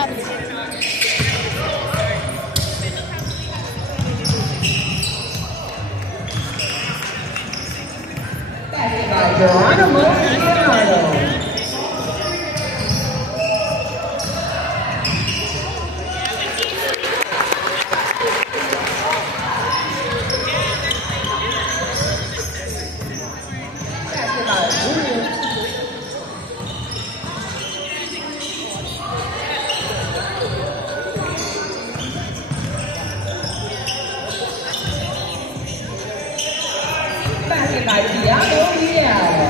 By Geronimo Leonardo. By Thiago Vidal.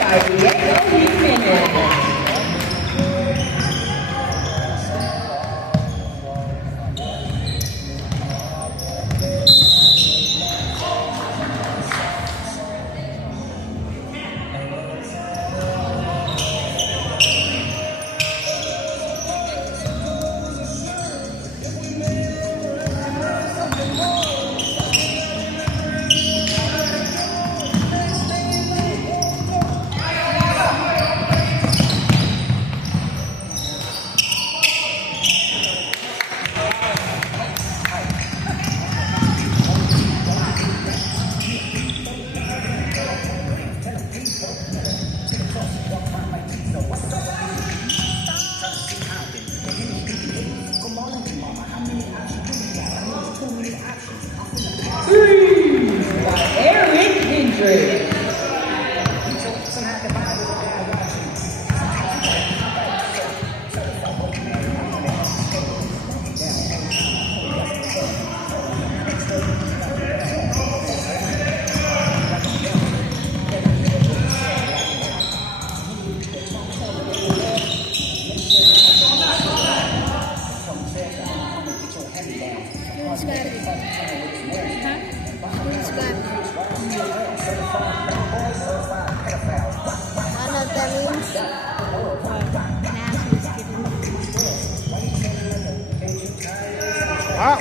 By Diego Jimenez.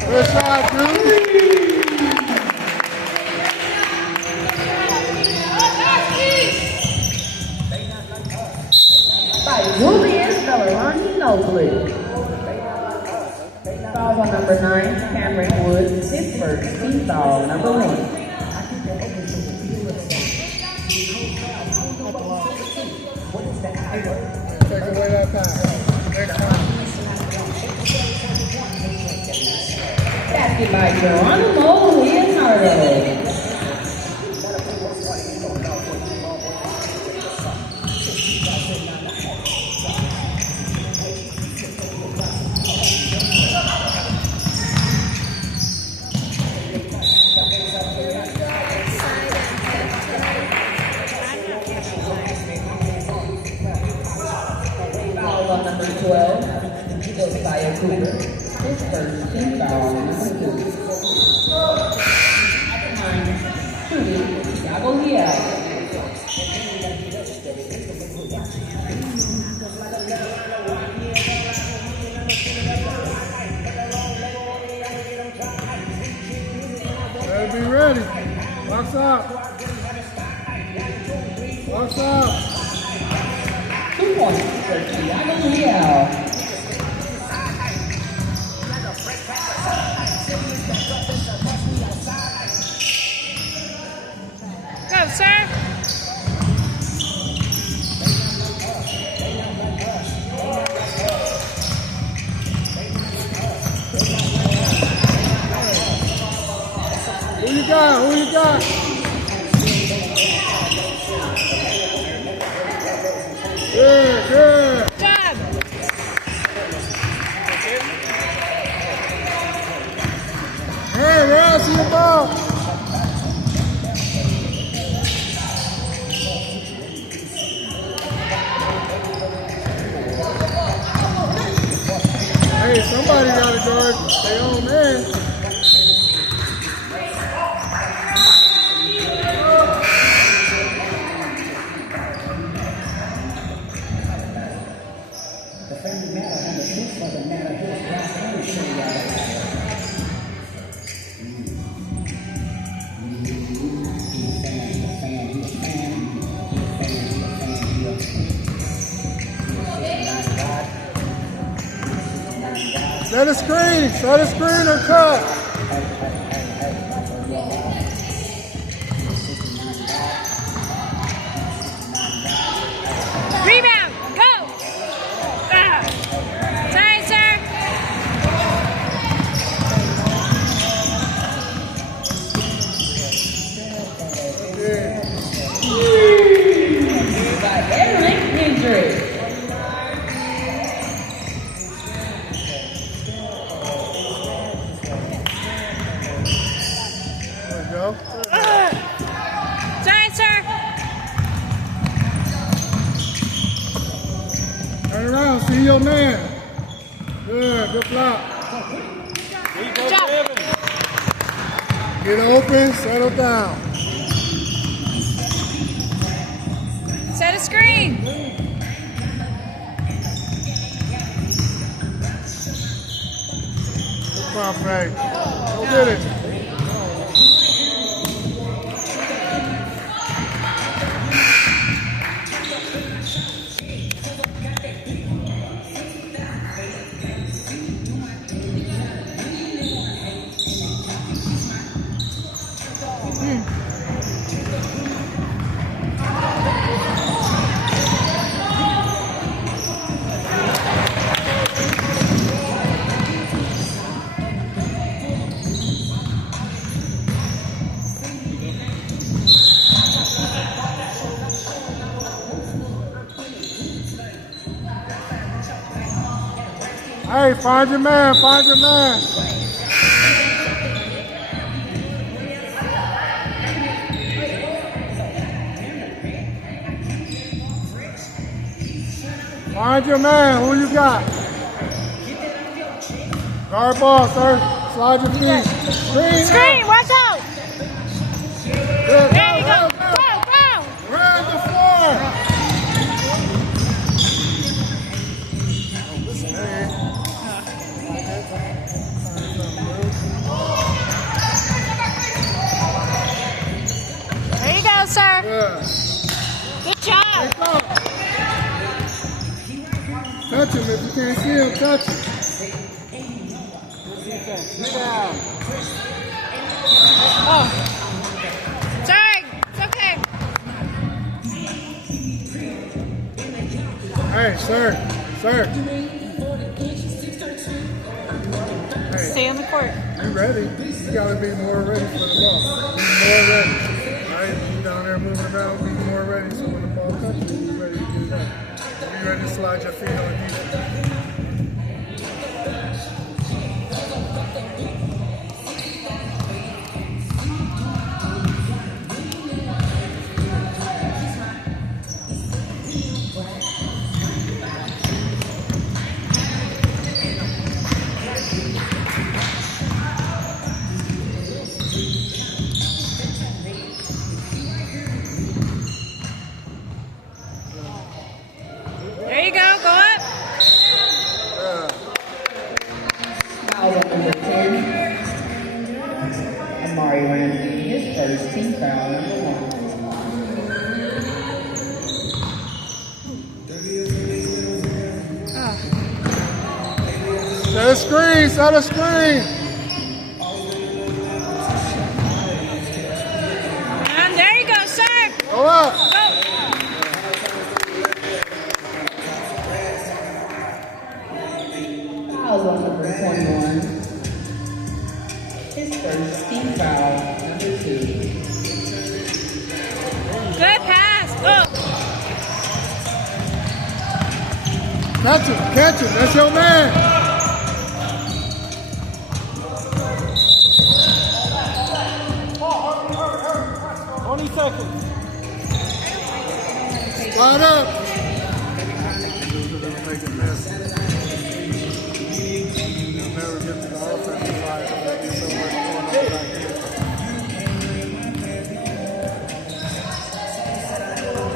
Good shot, Drew. By Julius Delarani Nobley. Foul on number 9, Cameron Woods. His first team foul, number 1. Take away that time. Basket by Geronimo Leonardo. Foul on number 12, Josiah Cooper. His first team foul, number 2. Shooting, Thiago Vidal. Better be ready. Box up. Box up. 2 points for Thiago Vidal. Go, sir. Who you got? Who you got? Good, good. Job. Hey, Ross, see your ball. Hey, somebody got to guard their own man. Set a screen or cut. Rebound, go! Sorry, sir. Got Henrik Hendricks. There we go. Sorry, sir. Turn around, see your man. Good block. Good job. Get open, settle down. Set a screen. Come on, Frank. Go get it. Hey, find your man, find your man. Find your man, who you got? Guard ball, sir. Slide your feet. Screen, watch out. Good. There you go. Go. Go. Red the floor. There you go, sir. Yeah. Good job. Go. Touch him if you can't see him. Touch him. Oh. Sorry. It's okay. Hey, sir. Hey, Stay on the court. you ready? You gotta be more ready for the ball. Be more ready. Right? You down there moving around, be more ready so when the ball touches you, be ready to do that. Be ready to slide your feet on you. There you go. Go up. Foul on number 10. Amari Ramsey, his first team foul, number 1. Set a screen. And there you go, sir. Go up. Go. Fouls on number 21. His first team foul, number 2. Good pass. Go. Catch him. That's your man. Spot up. Make it messy. You'll never get to the offensive side. There'll be so much going on back there.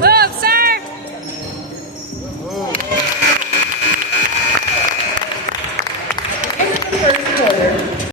Move, sir. Oh. In the first quarter,